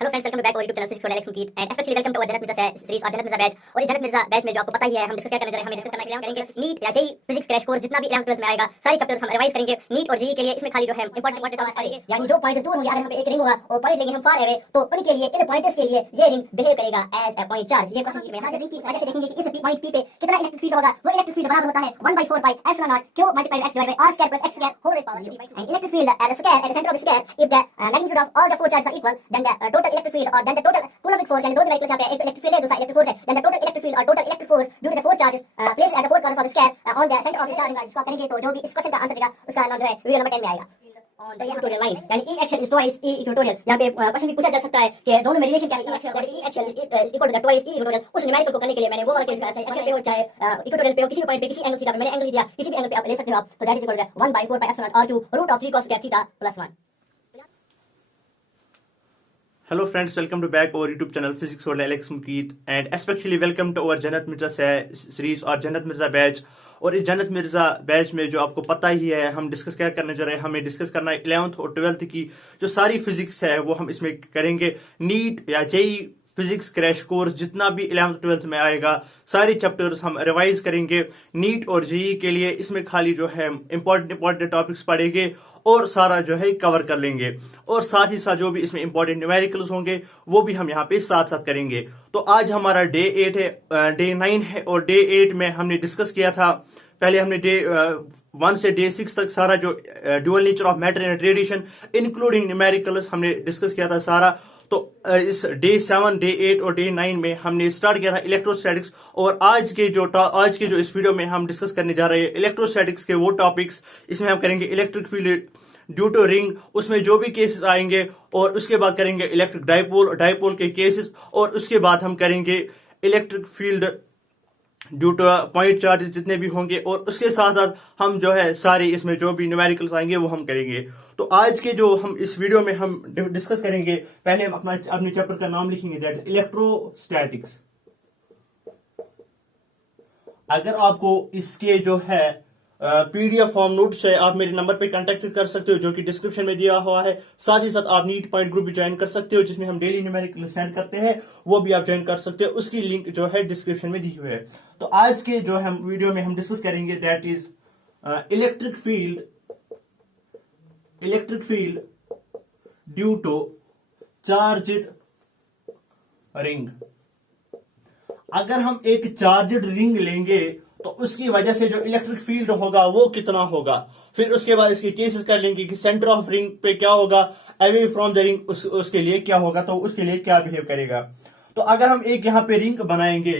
Hello friends, welcome to back our YouTube channel physics for Alex Mukit and specially welcome to our Jannat Mirza series और Jannat Mirza batch. और ये जनत Mirza batch में जो आपको पता ही है, हम डिस्कस क्या करने जा रहे हैं, हमें डिस्कस करने के लिए हम करेंगे नीट या जेई फिजिक्स क्रैश कोर्स, जितना भी 11th 12th में आएगा सारे चैप्टर्स हम रिवाइज करेंगे नीट और जेई के लिए। इसमें खाली जो है इंपॉर्टेंट टॉपिक्स पढ़ेंगे, यानी जो पॉइंट दूर होंगे, अगर हम पे एक रिंग होगा और पॉइंट लेंगे हम फार अवे, तो उनके लिए इन पॉइंट्स के लिए ये रिंग बिहेव करेगा एज अ पॉइंट चार्ज। ये क्वेश्चन में यहां से रिंग की वजह से देखेंगे कि इस पॉइंट पी पे कितना इलेक्ट्रिक फील्ड होगा। वो इलेक्ट्रिक फील्ड बराबर होता है 1/4 pi epsilon naught q multiplied x divided by r square plus x square whole raise power 3 and electric field at a square at the center of the square, if the magnitude of all the four charges are equal, then the total electric field or then the total coulombic force, यानी दो numericals यहाँ पे, एक electric field है दूसरा electric force है, then the total electric field or total electric force due to the four charges placed at the four corners of the square on the center of the charge, इसको करेंगे तो जो भी इस question का answer देगा उसका नाम जो है वीडियो नंबर 10 में आएगा। तो ये इक्वेटोरियल लाइन यानी E axial is twice E equatorial. यहाँ पे क्वेश्चन भी पूछा जा सकता है कि दोनों में रिलेशन क्या है, E axial is equal to the twice E equatorial. उस न्यूमेरिकल को करने के लिए मैंने वो वाला केस का एक्सियल पे हो चाहे इक्वेटोरियल पे हो, किसी भी पॉइंट पे किसी एंगल थीटा पे मैंने एंगल दिया, किसी भी एंगल पे आप ले सकते हो आप। तो that is equal to 1/4 pi epsilon r2 root of 3 cos square theta plus 1। Hello friends, welcome to back our YouTube channel Physics for Alex Mukeet and especially welcome to our Janat Mirza series और Jannat Mirza batch. और इस जनत Mirza batch में जो आपको पता ही है हम discuss क्या करने जा रहे हैं, हमें डिस्कस करना है 11th और 12th की जो सारी फिजिक्स है वो हम इसमें करेंगे। नीट या जेई फिजिक्स क्रैश कोर्स जितना भी 11th 12th में आएगा सारे चैप्टर्स हम रिवाइज करेंगे नीट और जेई के लिए। इसमें खाली जो है इंपॉर्टेंट टॉपिक्स पढ़ेंगे और सारा जो है कवर कर लेंगे, और साथ ही साथ जो भी इसमें इंपॉर्टेंट न्यूमेरिकल्स होंगे वो भी हम यहाँ पे साथ साथ करेंगे। तो आज हमारा डे 8 है, डे 9 है, और डे 8 में हमने डिस्कस किया था, पहले हमने डे 1 से डे 6 तक सारा जो dual nature of matter and radiation including numericals हमने डिस्कस किया था सारा। तो इस डे 7, डे 8 और डे 9 में हमने स्टार्ट किया था इलेक्ट्रोस्टैटिक्स, और आज के जो इस वीडियो में हम डिस्कस करने जा रहे हैं इलेक्ट्रोस्टैटिक्स के वो टॉपिक्स। इसमें हम करेंगे electric field due to ring, उसमें जो भी केसेस आएंगे, और उसके बाद करेंगे इलेक्ट्रिक डाइपोल के केसेस, और उसके बाद हम करेंगे electric field due to point charges जितने भी होंगे, और उसके साथ साथ हम जो है सारे इसमें जो भी न्यूमेरिकल्स आएंगे वो हम करेंगे। तो आज के जो हम इस वीडियो में हम डिस्कस करेंगे, पहले हम अपने चैप्टर का नाम लिखेंगे, दैट इज इलेक्ट्रोस्टैटिक्स। अगर आपको इसके जो है पीडीएफ फॉर्म नोट चाहिए, आप मेरे नंबर पे कांटेक्ट कर सकते हो जो कि डिस्क्रिप्शन में दिया हुआ है। साथ ही साथ आप नीट पॉइंट ग्रुप भी ज्वाइन कर सकते हो जिसमें हम डेली न्यूमेरिकल सेंड करते हैं, वो भी आप ज्वाइन कर सकते हो, उसकी लिंक जो है डिस्क्रिप्शन में दी हुई है। तो आज के जो हम वीडियो में हम डिस्कस करेंगे that is electric field due to charged ring. अगर हम एक चार्जड रिंग लेंगे तो उसकी वजह से जो इलेक्ट्रिक फील्ड होगा वो कितना होगा, फिर उसके बाद इसके केसेस कर लेंगे कि सेंटर ऑफ रिंग पे क्या होगा, अवे फ्रॉम द रिंग उसके लिए क्या होगा, तो उसके लिए क्या बिहेव करेगा। तो अगर हम एक यहाँ पे रिंग बनाएंगे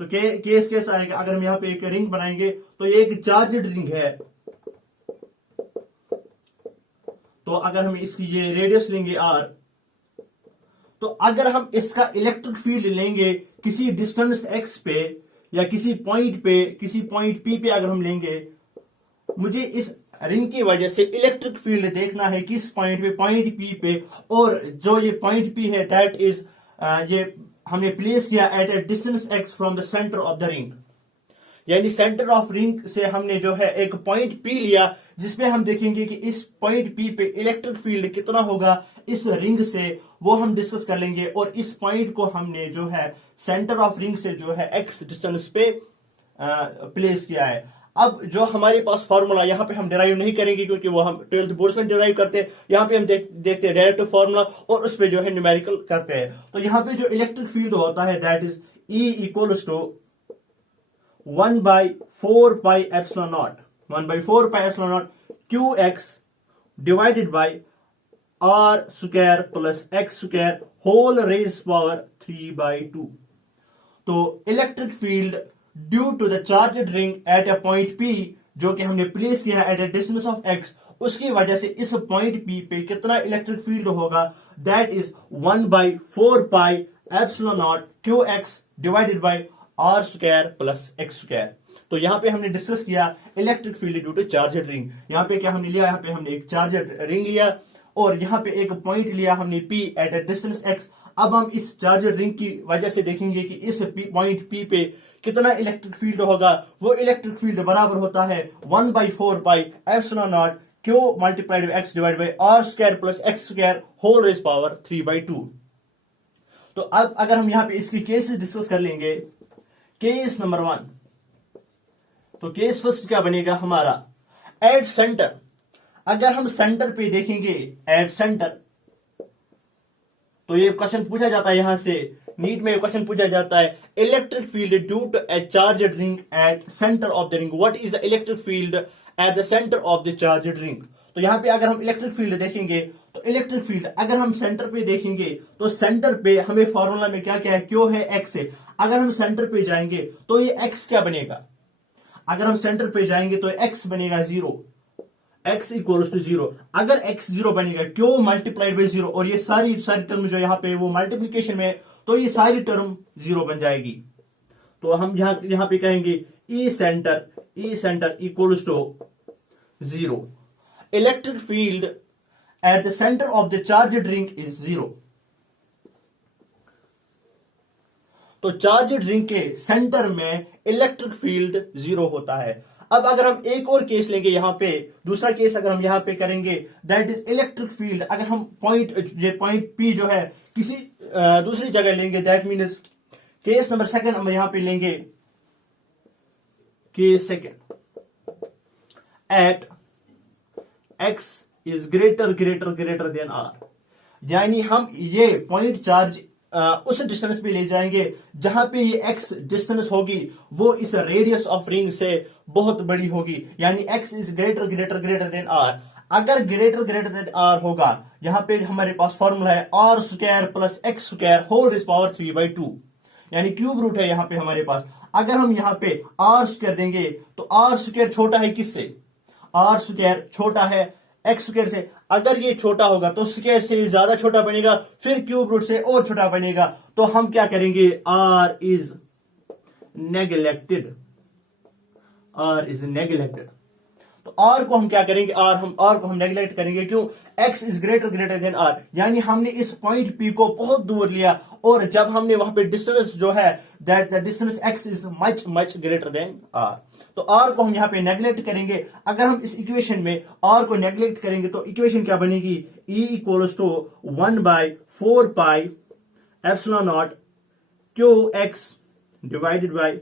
तो केस कैसा आएगा, अगर हम यहाँ पे एक रिंग बनाएंगे तो ये एक चार्जड रिंग है, तो अगर हम इसकी ये रेडियस लेंगे r, तो अगर हम इसका इलेक्ट्रिक फील्ड लेंगे किसी डिस्टेंस x पे या किसी पॉइंट P पे अगर हम लेंगे, मुझे इस रिंग की वजह से इलेक्ट्रिक फील्ड देखना है किस पॉइंट P पे, और जो ये पॉइंट P है दैट इज ये हमने प्लेस किया at a distance x from the centre of the ring. यानी सेंटर ऑफ रिंग से हमने जो है एक पॉइंट P लिया जिसपे हम देखेंगे कि इस पॉइंट P पे इलेक्ट्रिक फील्ड कितना होगा इस रिंग से, वो हम डिस्कस कर लेंगे। और इस पॉइंट को हमने जो है सेंटर ऑफ रिंग से जो है x डिस्टेंस पे प्लेस किया है। अब जो हमारे पास फॉर्मूला यहाँ पे हम डिराइव नहीं करेंगे क्योंकि वो हम 12th बोर्ड्स में डिराइव करते हैं, यहाँ पे हम देखते हैं डायरेक्ट फॉर्मूला और उस पे जो है न्यूमेरिकल करते हैं। तो यहाँ पे जो इलेक्ट्रिक फील्ड होता है that is E equals to 1/4 pi epsilon naught qx divided by r square plus x square whole raise power 3/2। तो electric field due to the charged ring at a point P, जो कि हमने place किया at a distance of x, उसकी वजह से इस point P पे कितना इलेक्ट्रिक फील्ड होगा, that is 1/4 pi epsilon naught qx divided by r square plus x square. तो यहाँ पे हमने डिस्कस किया electric field due to charged ring. यहाँ पे क्या हमने लिया, यहाँ पे हमने एक चार्जड रिंग लिया और यहाँ पे एक पॉइंट लिया हमने P eight a distance x। अब हम इस चार्जर रिंग की वजह से देखेंगे कि इस पॉइंट P पे कितना इलेक्ट्रिक फील्ड होगा। वो इलेक्ट्रिक फील्ड बराबर होता है 1/4 pi epsilon naught q multiplied by x divide by r square plus x square whole raise power 3/2। तो अब अगर हम यहां पे इसकी केसेस डिस्कस कर लेंगे, केस नंबर 1, तो केस फर्स्ट क्या बनेगा हमारा, एट सेंटर। अगर हम सेंटर पे देखेंगे एट सेंटर, तो ये क्वेश्चन पूछा जाता है, यहां से नीट में क्वेश्चन पूछा जाता है, electric field due to a charged ring at centre of the ring, what is the electric field at the centre of the charged ring. तो यहां पे अगर हम इलेक्ट्रिक फील्ड देखेंगे, तो इलेक्ट्रिक फील्ड अगर हम सेंटर पे देखेंगे, तो सेंटर पे हमें फॉर्मूला में क्या क्या है, क्यू है, एक्स है। अगर हम सेंटर पे जाएंगे तो ये एक्स क्या बनेगा, अगर हम सेंटर पे जाएंगे तो एक्स बनेगा 0, x इक्वल्स टू 0। अगर x 0 बनेगा, क्यू मल्टीप्लाइड बाई 0, और ये सारी टर्म जो यहाँ पे वो मल्टीप्लीकेशन में, तो ये सारी टर्म 0 बन जाएगी। तो हम यहां पे कहेंगे E centre equals to 0। Electric field at the centre of the charged ring is 0। तो चार्जड रिंग के सेंटर में इलेक्ट्रिक फील्ड 0 होता है। अब अगर हम एक और केस लेंगे, यहां पे दूसरा केस अगर हम यहां पे करेंगे, दैट इज इलेक्ट्रिक फील्ड, अगर हम पॉइंट पी जो है किसी दूसरी जगह लेंगे, दैट मीन्स केस नंबर 2 हम यहां पे लेंगे, case 2 at x is greater than r, यानी हम ये पॉइंट चार्ज उस डिस्टेंस पे ले जाएंगे जहां पे ये x डिस्टेंस होगी वो इस रेडियस ऑफ रिंग से बहुत बड़ी होगी, यानी x is greater than r। अगर ग्रेटर देन r होगा, यहां पे हमारे पास फॉर्मूला है r square plus x square whole raise power 3/2, यानी क्यूब रूट है यहां पे हमारे पास। अगर हम यहां पे r स्क्वायर देंगे तो r स्क्वायर छोटा है किससे, r स्क्वायर छोटा है एक्स स्क्वायर से। अगर ये छोटा होगा तो स्क्वायर से ज्यादा छोटा बनेगा, फिर क्यूब रूट से और छोटा बनेगा। तो हम क्या करेंगे, आर इज नेग्लेक्टेड। तो आर को हम क्या करेंगे, आर को हम नेग्लेक्ट करेंगे, क्यों, x is greater than r, यानी हमने इस पॉइंट पी को बहुत दूर लिया, और जब हमने वहां पे डिस्टेंस जो है, that the distance x is much greater than r. तो आर को हम यहां पे नेग्लेक्ट करेंगे। अगर हम इस इक्वेशन में आर को नेग्लेक्ट करेंगे तो इक्वेशन क्या बनेगी, E equals to 1/4 pi epsilon not q x divided by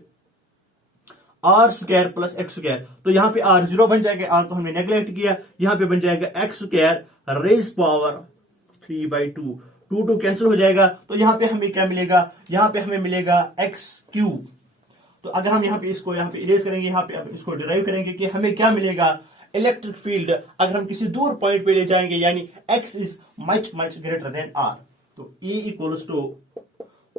are square plus x square. तो यहां पे आर 0 बन जाएगा, आर को हमने नेग्लेक्ट किया, यहां पे बन जाएगा x square raise power 3/2, 2 cancel हो जाएगा। तो यहां पे हमें क्या मिलेगा, यहां पे हमें मिलेगा एक्स क्यूब। तो अगर हम यहां पे इसको यहां पे इरेज करेंगे, यहां पे इसको डिराइव करेंगे कि हमें क्या मिलेगा, इलेक्ट्रिक फील्ड अगर हम किसी दूर पॉइंट पे ले जाएंगे, यानी x is much greater than r. तो E equals to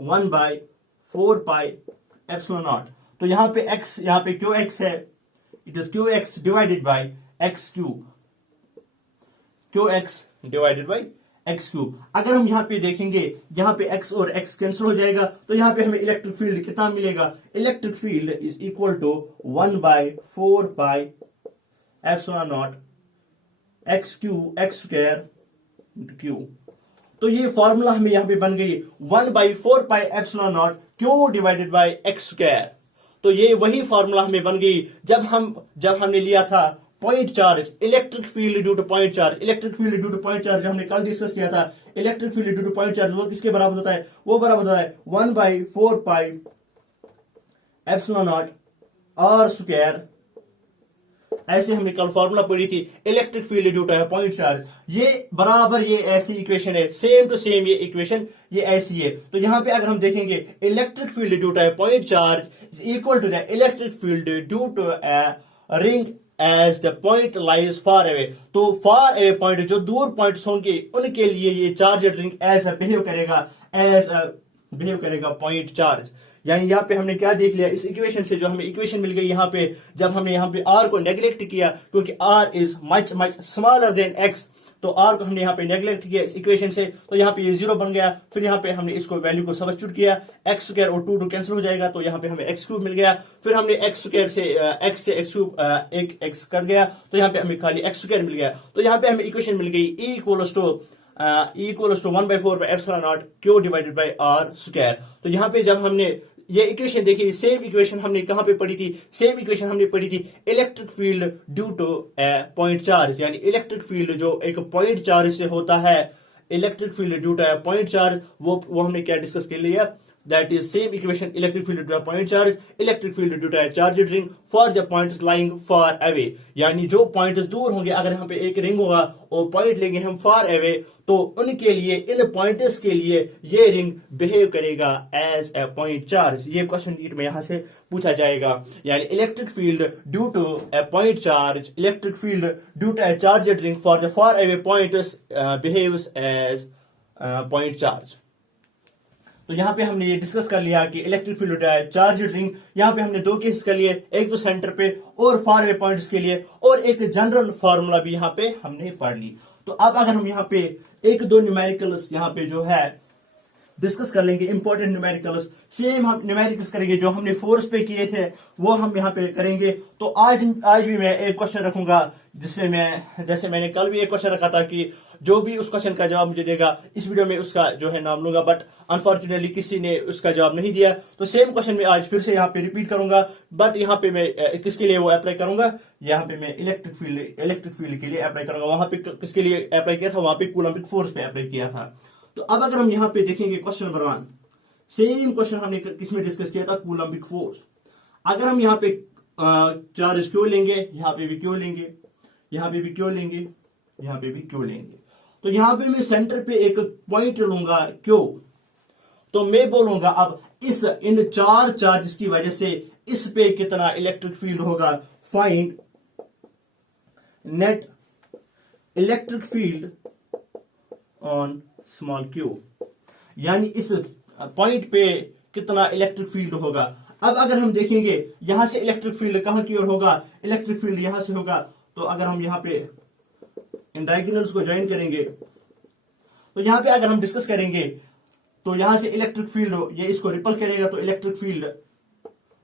1/4 pi epsilon naught. तो यहां पे x, यहां पे क्यू एक्स है, it is q x divided by x cube, q x divided by x cube. अगर हम यहां पे देखेंगे, यहां पे x और x कैंसिल हो जाएगा, तो यहां पे हमें इलेक्ट्रिक फील्ड कितना मिलेगा, electric field is equal to 1/4 pi epsilon naught x square q. तो ये फॉर्मूला हमें यहां पे बन गई 1/4 pi epsilon not Q divided by x square. तो ये वही फॉर्मूला हमें बन गई जब हमने लिया था point charge, electric field due to point charge. Electric field due to point charge हमने कल डिस्कस किया था, electric field due to point charge वो किसके बराबर होता है, वो बराबर होता है 1/4 pi epsilon not r square. ऐसे हमने कल फॉर्मूला पढ़ी थी, electric field due to point charge. ये बराबर ये ऐसी इक्वेशन है, सेम टू सेम ये इक्वेशन ये ऐसी है। तो यहां पे अगर हम देखेंगे, electric field due to point charge is equal to the electric field due to a ring as the point lies far away. तो फार अवे पॉइंट, जो दूर पॉइंट्स होंगे उनके लिए ये चार्जड रिंग एज बिहेव करेगा पॉइंट चार्ज। यानी यहाँ पे हमने क्या देख लिया, इस इक्वेशन से जो हमें इक्वेशन मिल गई यहाँ पे, जब हमने यहाँ पे r को नेग्लेक्ट किया, क्योंकि r is much smaller than x, तो r को हमने यहाँ पे नेग्लेक्ट किया इस इक्वेशन से, तो यहाँ पे ये 0 बन गया। फिर यहाँ पे हमने इसको वैल्यू को सब्स्टिट्यूट किया, एक्स स्क्वायर और 2 कैंसिल हो जाएगा, तो यहाँ पे हमें एक्स क्यूब मिल गया। फिर हमने एक्स स्क्वायर से एक्स क्यूब एक एक्स कट गया, तो यहाँ पे हमें खाली एक्स स्क्वायर मिल गया। तो यहाँ पे हमें इक्वेशन मिल गई E equals to 1/4 by epsilon not Q divided by are square. तो यहाँ पे जब हमने ये इक्वेशन देखी, सेम इक्वेशन हमने कहां पे पढ़ी थी, सेम इक्वेशन हमने पढ़ी थी electric field due to a point charge, यानी इलेक्ट्रिक फील्ड जो एक पॉइंट चार्ज से होता है, electric field due to point charge, वो हमने क्या डिस्कस कर लिया, that is same equation, electric field due to a point charge, electric field due to a charged ring for the points lying far away. यानी जो points दूर होंगे, अगर यहाँ पे एक रिंग होगा और पॉइंट लेंगे हम फार अवे, तो उनके लिए, इन पॉइंट्स के लिए ये रिंग बिहेव करेगा एज ए पॉइंट चार्ज। ये क्वेश्चन नीट में यहाँ से पूछा जाएगा। यानी electric field due to a point charge, electric field due to a charged ring for the far away points behaves as point charge. तो यहाँ पे हमने ये डिस्कस कर लिया कि इलेक्ट्रिक फील्ड होता है चार्ज रिंग। यहाँ पे हमने दो केस कर लिए, एक तो सेंटर पे और फार अवे पॉइंट्स के लिए, और एक जनरल फार्मूला भी यहाँ पे हमने पढ़ ली। तो अब अगर हम यहाँ पे एक दो न्यूमेरिकल्स यहाँ पे जो है डिस्कस कर लेंगे, इंपॉर्टेंट न्यूमेरिकल्स, सेम हम न्यूमेरिकल्स करेंगे जो हमने फोर्स पे किए थे वो हम यहाँ पे करेंगे। तो आज भी मैं एक क्वेश्चन रखूंगा जिसमें मैं, जैसे मैंने कल भी एक क्वेश्चन रखा था कि जो भी उस क्वेश्चन का जवाब मुझे देगा इस वीडियो में उसका जो है नाम लूंगा, बट अनफॉर्चुनेटली किसी ने उसका जवाब नहीं दिया। तो सेम क्वेश्चन मैं आज फिर से यहाँ पे रिपीट करूंगा, बट यहाँ पे मैं किसके लिए वो अप्लाई करूंगा, यहाँ पे मैं इलेक्ट्रिक फील्ड के लिए अप्लाई करूंगा। वहां पे किसके लिए अप्लाई किया था, वहां पे कूलम्बिक फोर्स पे अप्लाई किया था। तो अब अगर हम यहाँ पे देखेंगे क्वेश्चन नंबर 1, सेम क्वेश्चन हमने किसमें डिस्कस किया था, कूलम्बिक फोर्स। अगर हम यहाँ पे चार्ज क्यों लेंगे, यहाँ पे भी क्यों लेंगे, यहाँ पे भी क्यों लेंगे, यहाँ पे भी क्यों लेंगे, तो यहां पे मैं सेंटर पे एक पॉइंट लूंगा क्यों, तो मैं बोलूंगा अब इन चार चार्जेस की वजह से इस पे कितना इलेक्ट्रिक फील्ड होगा, find net electric field on small Q. यानी इस पॉइंट पे कितना इलेक्ट्रिक फील्ड होगा। अब अगर हम देखेंगे यहां से इलेक्ट्रिक फील्ड कहां की ओर होगा, इलेक्ट्रिक फील्ड यहां से होगा। तो अगर हम यहां पे इन डायगोनल्स को ज्वाइन करेंगे, तो यहां पे अगर हम डिस्कस करेंगे तो यहां से इलेक्ट्रिक फील्ड, ये इसको रिपल करेगा तो इलेक्ट्रिक फील्ड,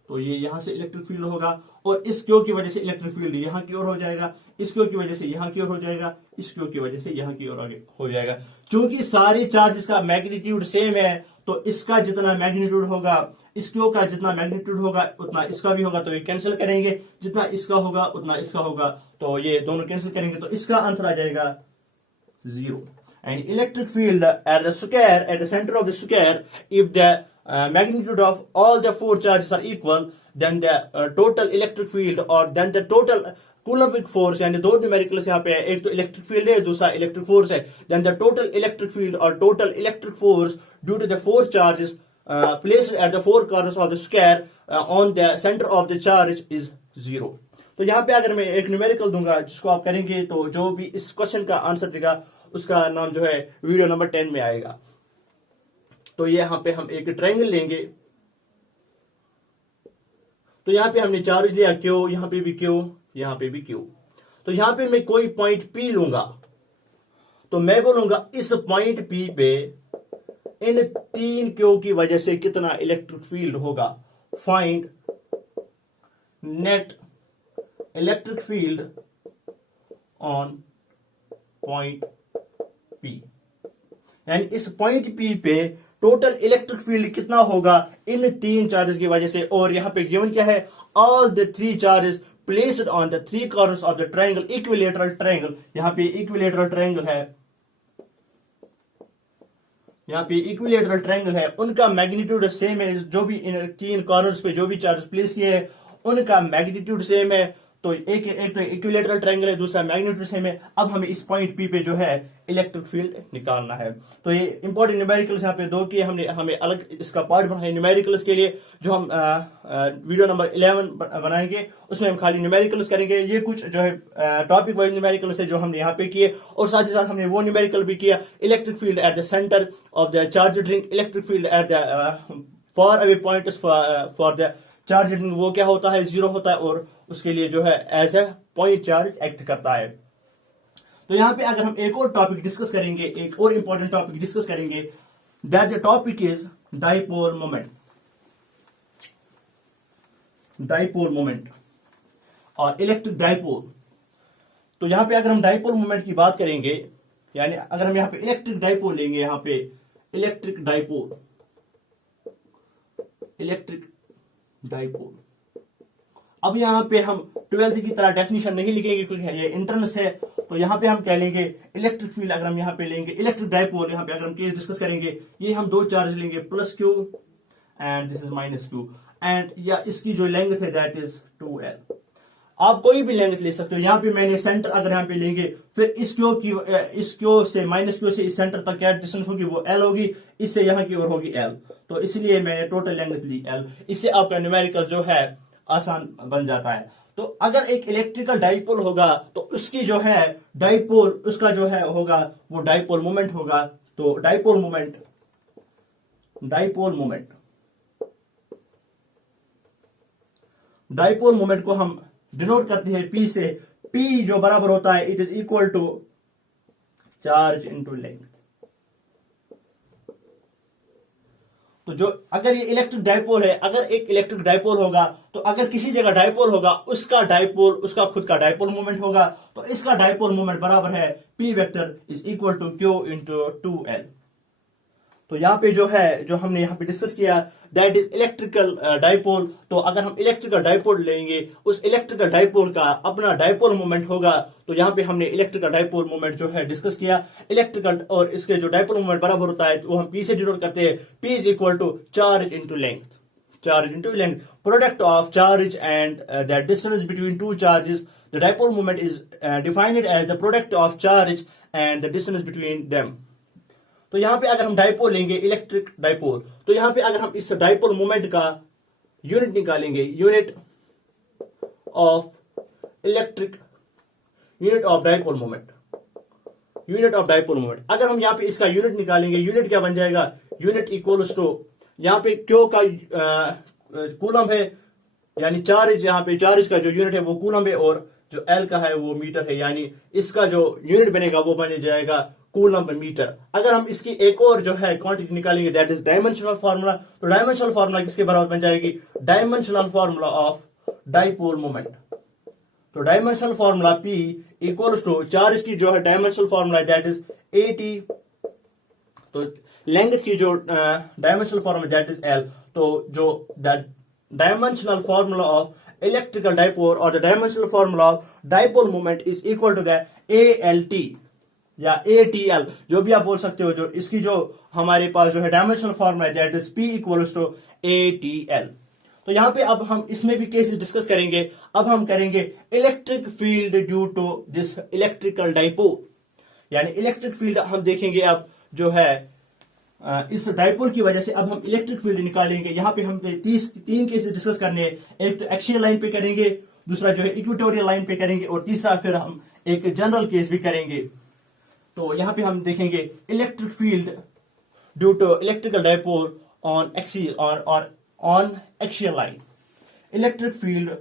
तो ये यहां से इलेक्ट्रिक फील्ड होगा, और इस क्यू की वजह से इलेक्ट्रिक फील्ड यहां की ओर हो जाएगा, इस क्यू की वजह से यहां की ओर हो जाएगा, इस क्यू की वजह से यहां की ओर हो जाएगा। क्योंकि सारे चार्जेस का मैग्नीट्यूड सेम है, तो इसका जितना मैग्नीट्यूड होगा, इस क्यू का जितना मैग्नीट्यूड होगा उतना इसका भी होगा, तो ये कैंसिल करेंगे, जितना इसका होगा उतना इसका होगा, तो ये दोनों कैंसिल करेंगे, तो इसका आंसर आ जाएगा 0। And electric field at the square, eight the centre of the square, if the magnitude of all the four charges are equal, then the total electric field, or then the total coulombic force, यानी दो numericals यहाँ पे है, एक तो electric field है, दूसरा electric force है, then the total electric field or total electric force due to the four charges placed at the four corners of the square on the center of the charge is 0। तो यहाँ पे अगर मैं एक numerical दूंगा जिसको आप करेंगे, तो जो भी इस क्वेश्चन का आंसर देगा उसका नाम जो है वीडियो नंबर 10 में आएगा। तो यहां पे हम एक ट्रायंगल लेंगे, तो यहां पे हमने चार्ज लिया क्यू, यहां पे भी क्यू, यहां पे भी क्यू। तो यहां पे मैं कोई पॉइंट पी लूंगा, तो मैं बोलूंगा इस पॉइंट पी पे इन 3 क्यू की वजह से कितना इलेक्ट्रिक फील्ड होगा, find net electric field on point P. यानी इस पॉइंट पी पे टोटल इलेक्ट्रिक फील्ड कितना होगा इन 3 चार्जेस की वजह से। और यहां पे गिवन क्या है, all the 3 charges placed on the 3 corners of the triangle, equilateral triangle. यहां पे इक्विलेटरल ट्रायंगल है, यहां पे इक्विलेटरल ट्रायंगल है, उनका मैग्नीट्यूड सेम है। जो भी इन 3 कॉर्नर्स पे जो भी चार्जेस प्लेस किए हैं उनका मैग्नीट्यूड सेम है। तो एक तो इक्विलेटरल ट्रायंगल है, दूसरा मैग्नीट्यूड सेम है। अब हमें इस पॉइंट पी पे जो है इलेक्ट्रिक फील्ड निकालना है। तो ये इंपॉर्टेंट न्यूमेरिकल्स यहाँ पे दो किए हमने, हमें अलग इसका पार्ट बनाया न्यूमेरिकल्स के लिए, जो हम वीडियो नंबर 11 बनाएंगे उसमें हम खाली न्यूमेरिकल्स करेंगे। ये कुछ जो है टॉपिक वाइज न्यूमेरिकल्स है जो हमने यहाँ पे किए, और साथ ही साथ हमने वो न्यूमेरिकल भी किया, electric field at the centre of the charge ring, electric field at the far away points for the charge ring, वो क्या होता है, 0 होता है, और उसके लिए जो है as a point charge act करता है। तो यहां पे अगर हम एक और टॉपिक डिस्कस करेंगे, एक और इंपॉर्टेंट टॉपिक डिस्कस करेंगे, that the topic is dipole moment. Dipole moment और इलेक्ट्रिक डाइपोल। तो यहां पे अगर हम डाइपोल मोमेंट की बात करेंगे, यानी अगर हम यहां पे इलेक्ट्रिक डाइपोल लेंगे, यहां पे इलेक्ट्रिक डाइपोल, इलेक्ट्रिक डाइपोल। अब यहां पे हम 12th की तरह डेफिनेशन नहीं लिखेंगे क्योंकि ये इंट्रेंस है, तो यहाँ पे हम क्या लेंगे, इलेक्ट्रिक फील्ड अगर हम यहाँ पे लेंगे, इलेक्ट्रिक डाइपोल यहाँ पे अगर हम केस डिस्कस करेंगे, ये हम दो चार्ज लेंगे, plus Q and this is minus Q, and या इसकी जो लेंथ है दैट इज 2l। आप कोई भी लेंथ ले सकते हो। यहाँ पे मैंने सेंटर अगर यहाँ पे लेंगे, फिर इस क्यू से माइनस क्यू से इस सेंटर तक क्या डिस्टेंस होगी, वो l होगी, इससे यहाँ की ओर होगी l, तो इसलिए मैंने टोटल लेंथ ली l। इससे आपका न्यूमेरिकल जो है आसान बन जाता है। तो अगर एक इलेक्ट्रिकल डाइपोल होगा तो उसकी जो है डाइपोल, उसका जो है होगा वो डाइपोल मोमेंट होगा। तो डाइपोल मोमेंट को हम डिनोट करते हैं P से। P जो बराबर होता है, it is equal to charge into length. तो जो अगर ये इलेक्ट्रिक डाइपोल है, अगर एक इलेक्ट्रिक डाइपोल होगा तो अगर किसी जगह डाइपोल होगा, उसका खुद का डाइपोल मोमेंट होगा, तो इसका डाइपोल मोमेंट बराबर है P vector is equal to Q into 2l। तो यहाँ पे जो है, जो हमने यहाँ पे डिस्कस किया, दैट इज इलेक्ट्रिकल डाइपोल। तो अगर हम इलेक्ट्रिकल डाइपोल लेंगे, उस इलेक्ट्रिकल डाइपोल का अपना डाइपोल मोमेंट होगा। तो यहाँ पे हमने इलेक्ट्रिकल डाइपोल मोमेंट जो है डिस्कस किया। इलेक्ट्रिकल और इसके जो डाइपोल मोमेंट बराबर होता है, वो हम P से डिनोट करते हैं। P is equal to charge into length, product of charge and that distance between two charges. The dipole moment is defined as the product of charge and the distance between them. तो यहाँ पे अगर हम dipole लेंगे, electric dipole, तो यहाँ पे अगर हम इस डाइपोल मोमेंट का यूनिट निकालेंगे, यूनिट ऑफ डाइपोल मोमेंट, अगर हम यहाँ पे इसका यूनिट निकालेंगे, यूनिट क्या बन जाएगा, यूनिट इक्वल्स टू, यहाँ पे क्यू का कूलम है, यानी चार्ज, यहाँ पे चार्ज का जो यूनिट है वो कूलम है, और जो एल का है वो मीटर है, यानी इसका जो यूनिट बनेगा वो बन जाएगा कूलम पर मीटर। अगर हम इसकी एक और जो है क्वांटिटी निकालेंगे, दैट इज डायमेंशनल फार्मूला। तो डायमेंशनल फार्मूला किसके बराबर बन जाएगी, dimensional formula of dipole moment. तो dimensional formula P equals to charge की जो है dimensional formula that is AT, तो लेंथ की जो dimensional formula that is L। तो जो that dimensional formula of electrical dipole और the dimensional formula of dipole moment is equal to the ALT या ATL, जो भी आप बोल सकते हो। जो इसकी जो हमारे पास जो है डायमेंशनल फॉर्मूला है that is P equals to ATL। तो यहाँ पे अब हम इसमें भी केसेस डिस्कस करेंगे। अब हम करेंगे electric field due to this electrical dipole, यानी इलेक्ट्रिक फील्ड हम देखेंगे अब जो है इस डाइपोल की वजह से। अब हम इलेक्ट्रिक फील्ड निकालेंगे। यहाँ पे हम 3 केसेस डिस्कस करने हैं। एक तो एक्सियल लाइन पे करेंगे, दूसरा जो है इक्वेटोरियल लाइन पे करेंगे, और तीसरा फिर हम एक जनरल केस भी करेंगे। तो यहाँ पे हम देखेंगे electric field due to electrical dipole on axial line, electric field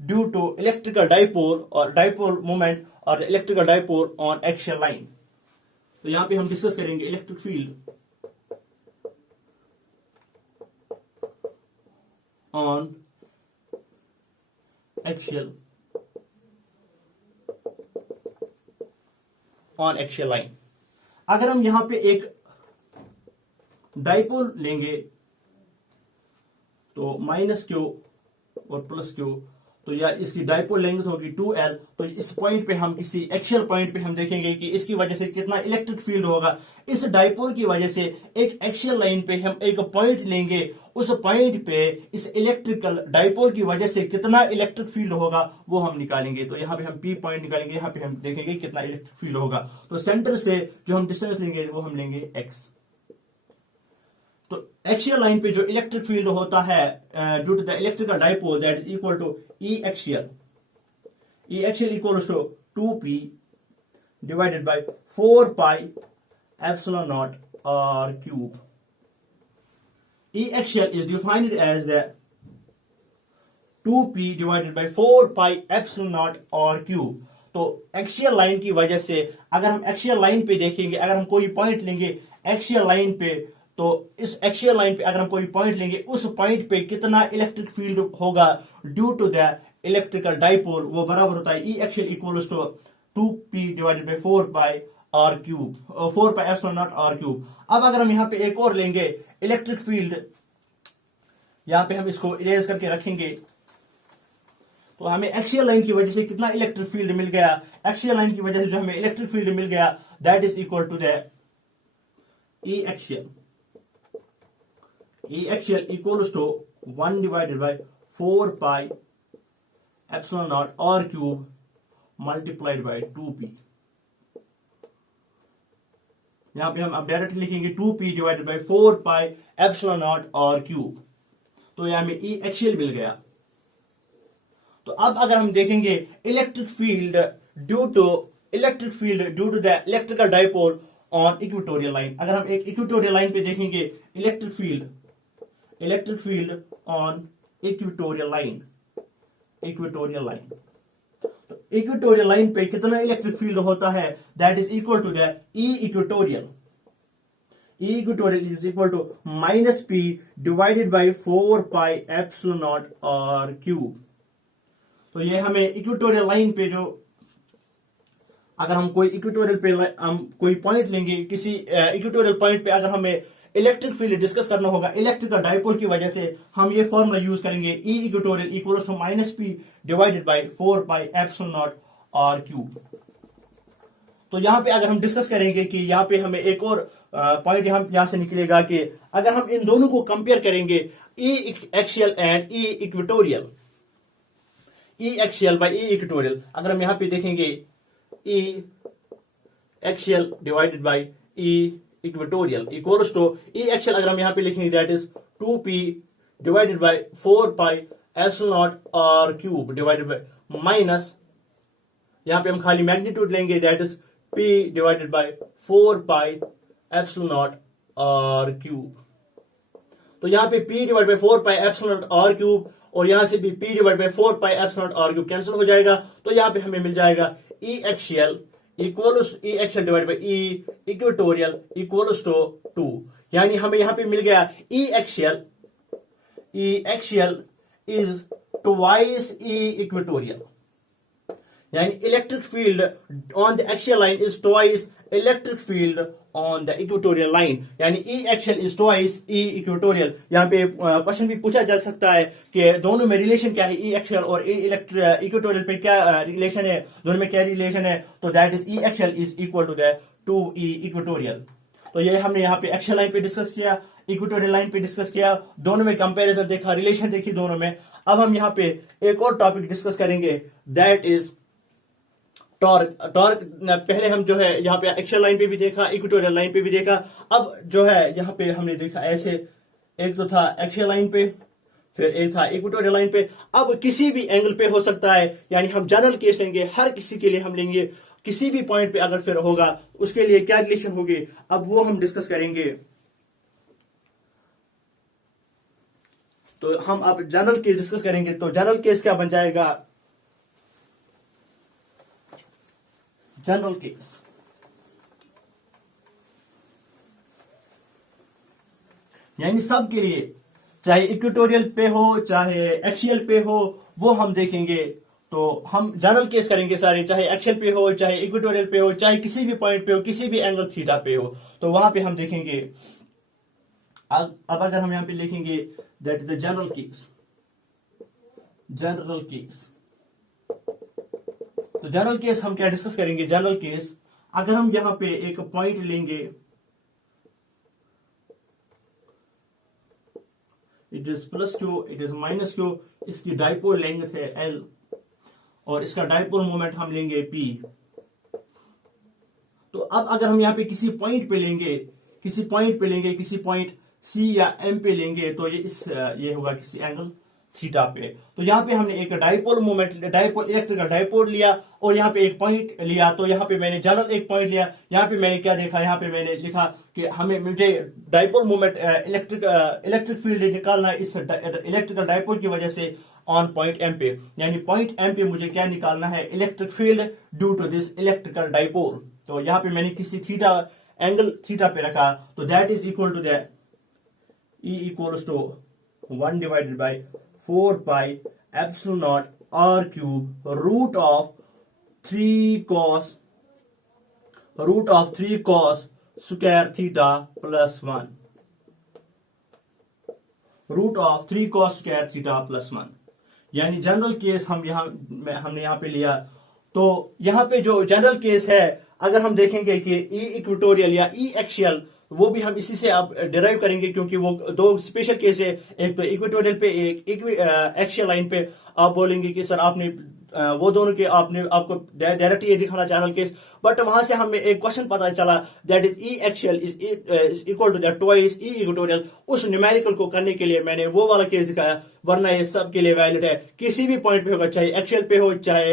due to electrical dipole और डाइपोल मोमेंट और electrical dipole on axial line. तो यहाँ पे हम डिस्कस करेंगे electric field on axial line. अगर हम यहां पे एक डाइपोल लेंगे तो माइनस क्यू और प्लस क्यू, तो या इसकी डाइपोल लेंथ होगी 2l। तो इस पॉइंट पे हम किसी एक्सियल पॉइंट पे हम देखेंगे कि इसकी वजह से कितना इलेक्ट्रिक फील्ड होगा। इस डाइपोल की वजह से एक एक्सियल लाइन पे हम एक पॉइंट लेंगे, उस पॉइंट पे इस इलेक्ट्रिकल डाइपोल की वजह से कितना इलेक्ट्रिक फील्ड होगा वो हम निकालेंगे। तो यहाँ पे हम P पॉइंट निकालेंगे, यहाँ पे हम देखेंगे कितना इलेक्ट्रिक फील्ड होगा। तो सेंटर से जो हम डिस्टेंस लेंगे वो हम लेंगे x। तो एक्सियल लाइन पे जो इलेक्ट्रिक फील्ड होता है due to the electrical dipole that is equal to E axial equals to 2p divided by 4 pi epsilon naught r cube. E axial is defined as the 2p divided by 4 pi epsilon naught r cube. तो axial line की वजह से अगर हम axial line पे देखेंगे, अगर हम कोई पॉइंट लेंगे एक्सियल लाइन पे, तो इस एक्सियल लाइन पे अगर हम कोई पॉइंट लेंगे, उस पॉइंट पे कितना इलेक्ट्रिक फील्ड होगा due to the electrical dipole, वो बराबर होता है E axial equals to 2p divided by 4 pi r cube, 4 pi epsilon naught r cube. अब अगर हम यहाँ पे एक और लेंगे इलेक्ट्रिक फील्ड, यहाँ पे हम इसको इरेज करके रखेंगे, तो हमें एक्सियल लाइन की वजह से कितना इलेक्ट्रिक फील्ड मिल गया, एक्सियल लाइन की वजह से जो हमें इलेक्ट्रिक फील्ड मिल गया that is equal to the E axial. E axial equals to 1 divided by 4 pi epsilon not are cube multiplied by 2p. यहां पे हम अब डायरेक्ट लिखेंगे 2p divided by 4 pi epsilon not are cube. तो यहां हमें ई एक्सियल मिल गया. तो अब अगर हम देखेंगे electric field due to the electrical dipole on equatorial line. अगर हम एक इक्वेटोरियल लाइन पे देखेंगे electric field on equatorial line. तो इक्वेटोरियल लाइन पे कितना इलेक्ट्रिक फील्ड होता है that is equal to the E equatorial. E equatorial is equal to minus p divided by 4 pi epsilon naught r cube. तो ये हमें इक्वेटोरियल लाइन पे जो अगर हम कोई इक्वेटोरियल पे हम कोई पॉइंट लेंगे, किसी इक्वेटोरियल पॉइंट पे अगर हमें इलेक्ट्रिक फील्ड डिस्कस करना होगा इलेक्ट्रिकल डाइपोल की वजह से, हम ये फॉर्मूला यूज करेंगे E equatorial equals to minus P divided by 4 pi epsilon not are cube. तो यहां पे अगर हम डिस्कस करेंगे कि यहां पे हमें एक और पॉइंट यहां से निकलेगा कि अगर हम इन दोनों को कंपेयर करेंगे E axial and E equatorial, E axial by E equatorial, अगर हम यहां पे देखेंगे E axial divided by E equatorial equals to E axial अगर हम यहां पे लिखेंगे that is 2p divided by 4 pi epsilon not are cube divided by minus यहां पे हम खाली मैग्नीट्यूड लेंगे that is p divided by 4 pi epsilon not are cube. तो यहां पे p divide by 4 pi epsilon not are cube और यहां से भी p divide by 4 pi epsilon not are cube cancel हो जाएगा. तो यहां पे हमें मिल जाएगा E axial divide by E equatorial equals to 2. यानी हमें यहां पे मिल गया E axial is twice E equatorial. यानी electric field on the axial line is twice electric field on the equatorial line. यानी E axial is twice E equatorial. यहाँ पे क्वेश्चन भी पूछा जा सकता है कि दोनों में रिलेशन क्या है, ई एक्सियल और ई इक्वेटोरियल पे क्या रिलेशन है, दोनों में क्या रिलेशन है. तो that is E axial is equal to the 2e equatorial. तो ये हमने यहाँ पे एक्सियल लाइन पे डिस्कस किया, इक्वेटोरियल लाइन पे डिस्कस किया, दोनों में कंपैरिजन देखा, रिलेशन देखी दोनों में. अब हम यहाँ पे एक और टॉपिक डिस्कस करेंगे दैट इज टॉर्क. पहले हम जो है यहाँ पे एक्सियल लाइन पे भी देखा, इक्वेटोरियल लाइन पे भी देखा. अब जो है यहाँ पे हमने देखा ऐसे, एक तो था एक्सियल लाइन पे, फिर एक था इक्वेटोरियल लाइन पे. अब किसी भी एंगल पे हो सकता है, यानी हम जनरल केस लेंगे, हर किसी के लिए हम लेंगे, किसी भी पॉइंट पे अगर फिर होगा उसके लिए क्या रिलेशन होगी, अब वो हम डिस्कस करेंगे. तो हम अब जनरल केस डिस्कस करेंगे. तो जनरल केस क्या बन जाएगा, जनरल केस यानी सब के लिए, चाहे इक्वेटोरियल पे हो चाहे एक्सियल पे हो, वो हम देखेंगे. तो हम जनरल केस करेंगे सारे, चाहे एक्सियल पे हो चाहे इक्वेटोरियल पे हो चाहे किसी भी पॉइंट पे हो, किसी भी एंगल थीटा पे हो, तो वहां पे हम देखेंगे. अब अगर हम यहां पे लिखेंगे that is the general case. तो जनरल केस हम क्या डिस्कस करेंगे, जनरल केस अगर हम यहां पे एक पॉइंट लेंगे, it is +q, it is -q, इसकी डाइपोल लेंथ है l और इसका डाइपोल मोमेंट हम लेंगे p. तो अब अगर हम यहां पे किसी पॉइंट पे लेंगे, किसी पॉइंट c या m पे लेंगे, तो ये होगा किसी एंगल थीटा पे. तो यहाँ पे हमने एक डाइपोल मोमेंट, इलेक्ट्रिकल डाइपोल लिया और यहाँ पे एक पॉइंट लिया. तो यहाँ पे मैंने जनरल एक पॉइंट लिया. यहाँ पे मैंने क्या देखा, यहाँ पे मैंने लिखा कि मुझे डाइपोल मोमेंट इलेक्ट्रिक फील्ड निकालना है इस इलेक्ट्रिकल डाइपोल की वजह से ऑन पॉइंट एम पे. यानी पॉइंट एम पे मुझे क्या निकालना है, electric field due to this electrical dipole. तो यहाँ पे मैंने किसी एंगल थीटा पे रखा. तो that is equal to that E equals to 1 divided by 4 pi epsilon not r cube root of 3 cos square theta plus 1. Root of 3 cos square theta plus 1. यानी general case हमने यहाँ पे लिया। तो यहाँ पे जो जनरल केस है, अगर हम देखेंगे कि ई इक्वेटोरियल या ई एक्सियल, वो भी हम इसी से आप डिराइव करेंगे, क्योंकि वो दो स्पेशल केस है, एक तो इक्वेटोरियल पे, एक एक्सियल लाइन पे। आप बोलेंगे कि सर आपने वो दोनों के आपको डायरेक्ट ये दिखाना चैनल केस, बट वहां से हमें एक क्वेश्चन पता चला, that is E axial is equal to that twice E equatorial. उस न्यूमेरिकल को करने के लिए मैंने वो वाला केस दिखाया, वरना ये सब के लिए वैलिड है, किसी भी पॉइंट पे होगा, चाहे एक्सियल पे हो, चाहे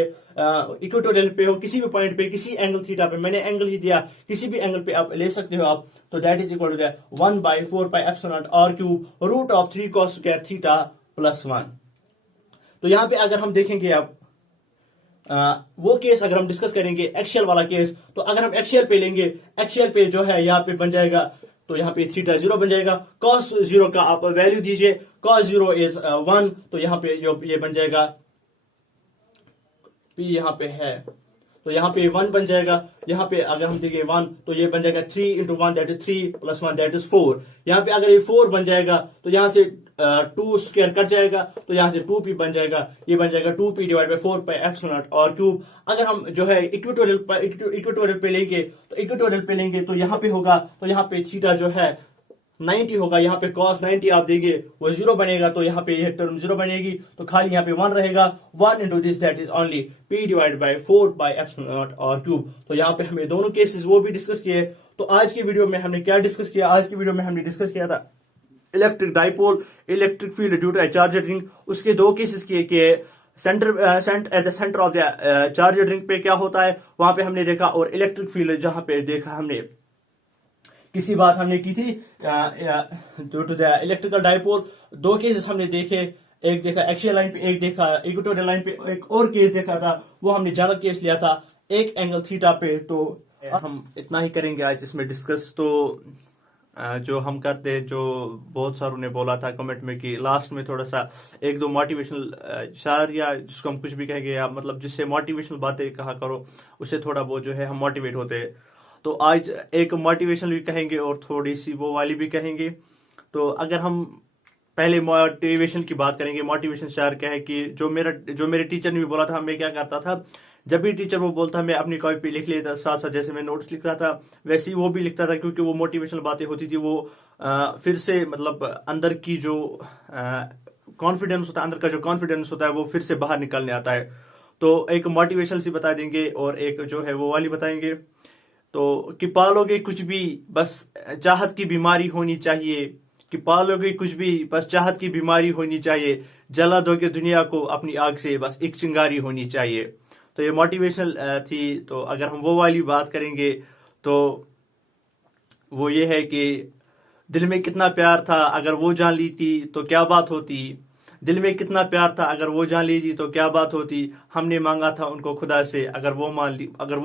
इक्वेटोरियल पे हो, किसी भी पॉइंट पे, किसी एंगल थीटा पे। मैंने एंगल ही दिया, किसी भी एंगल पे आप ले सकते हो आप। तो that is equal to that 1/4πε0 r³ root of 3 cos square theta plus 1। तो यहाँ पे अगर हम देखेंगे आप वो केस अगर हम डिस्कस करेंगे एक्सियल वाला केस, तो अगर हम एक्सियल पे लेंगे, एक्सियल पे जो है यहाँ पे बन जाएगा, तो यहाँ पे थीटा 0 बन जाएगा। cos 0 का आप वैल्यू दीजिए, cos 0 इज 1, तो यहाँ पे ये बन जाएगा p, यहाँ पे है तो यहाँ पे 1 बन जाएगा। यहाँ पे अगर हम देखें 1, तो ये बन जाएगा 3 × 1 that is 3 plus 1 that is 4। यहाँ पे अगर ये 4 बन जाएगा, तो यहाँ से 2 स्क्वायर कट जाएगा, तो यहाँ से 2p बन जाएगा, ये बन जाएगा 2p / 4πε0 r³। अगर हम जो है इक्वेटोरियल पे लेंगे, तो यहाँ पे होगा, तो यहाँ पे थीटा जो है 90 होगा, यहाँ पे cos 90 आप देंगे वो 0 बनेगा, तो यहाँ पे ये टर्म 0 बनेगी, तो खाली यहाँ पे 1 रहेगा। 1 × this that is only p / 4πε0 r³। तो यहाँ पे हमें दोनों केसेस वो भी डिस्कस किए। तो आज की वीडियो में हमने क्या डिस्कस किया? आज की वीडियो में हमने डिस्कस किया था electric dipole, electric field due to a charger ring. उसके दो केसेस किए कि at the centre of the charger ring पे क्या होता है, वहां पे हमने देखा, और इलेक्ट्रिक फील्ड जहां पे देखा हमने, किसी बात हमने की थी due to the electrical dipole. दो केसेस हमने देखे, एक देखा एक्सियल लाइन पे, एक देखा इक्वेटोरियल लाइन पे, एक और केस देखा था, वो हमने जनरल केस लिया था एक एंगल थीटा पे। तो हम इतना ही करेंगे आज इसमें डिस्कस। तो जो हम करते हैं, जो बहुत सारों ने बोला था कमेंट में कि लास्ट में थोड़ा सा एक दो मोटिवेशनल शायर, या जिसको हम कुछ भी कहेंगे, या मतलब जिससे मोटिवेशनल बातें कहा करो, उससे थोड़ा बहुत जो है हम मोटिवेट होते हैं। तो आज एक मोटिवेशनल भी कहेंगे और थोड़ी सी वो वाली भी कहेंगे। तो अगर हम पहले मोटिवेशन की बात करेंगे, मोटिवेशन शायर क्या है कि जो मेरे टीचर ने भी बोला था, मैं क्या करता था, जब भी टीचर वो बोलता मैं अपनी कॉपी पे लिख लेता, साथ साथ जैसे मैं नोट्स लिखता था वैसे ही वो भी लिखता था, क्योंकि वो मोटिवेशनल बातें होती थी, वो फिर से मतलब अंदर की जो कॉन्फिडेंस होता है, अंदर का जो कॉन्फिडेंस होता है, वो फिर से बाहर निकलने आता है। तो एक मोटिवेशनल सी बता देंगे और एक जो है वो वाली बताएंगे। तो कि पालोगे कुछ भी बस चाहत की बीमारी होनी चाहिए, कि पालोगे कुछ भी बस चाहत की बीमारी होनी चाहिए, जला दोगे दुनिया को अपनी आग से बस एक चिंगारी होनी चाहिए। तो ये मोटिवेशनल थी। तो अगर हम वो वाली बात करेंगे, तो वो ये है कि दिल में कितना प्यार था, अगर वो जान ली थी तो क्या बात होती। दिल में कितना प्यार था, अगर वो जान ली थी तो क्या बात होती। हमने मांगा था उनको खुदा से, अगर वो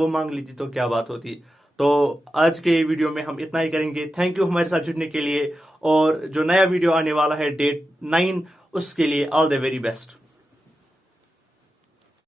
मांग ली थी तो क्या बात होती। तो आज के वीडियो में हम इतना ही करेंगे। थैंक यू हमारे साथ जुड़ने के लिए, और जो नया वीडियो आने वाला है डेट 9, उसके लिए ऑल द वेरी बेस्ट।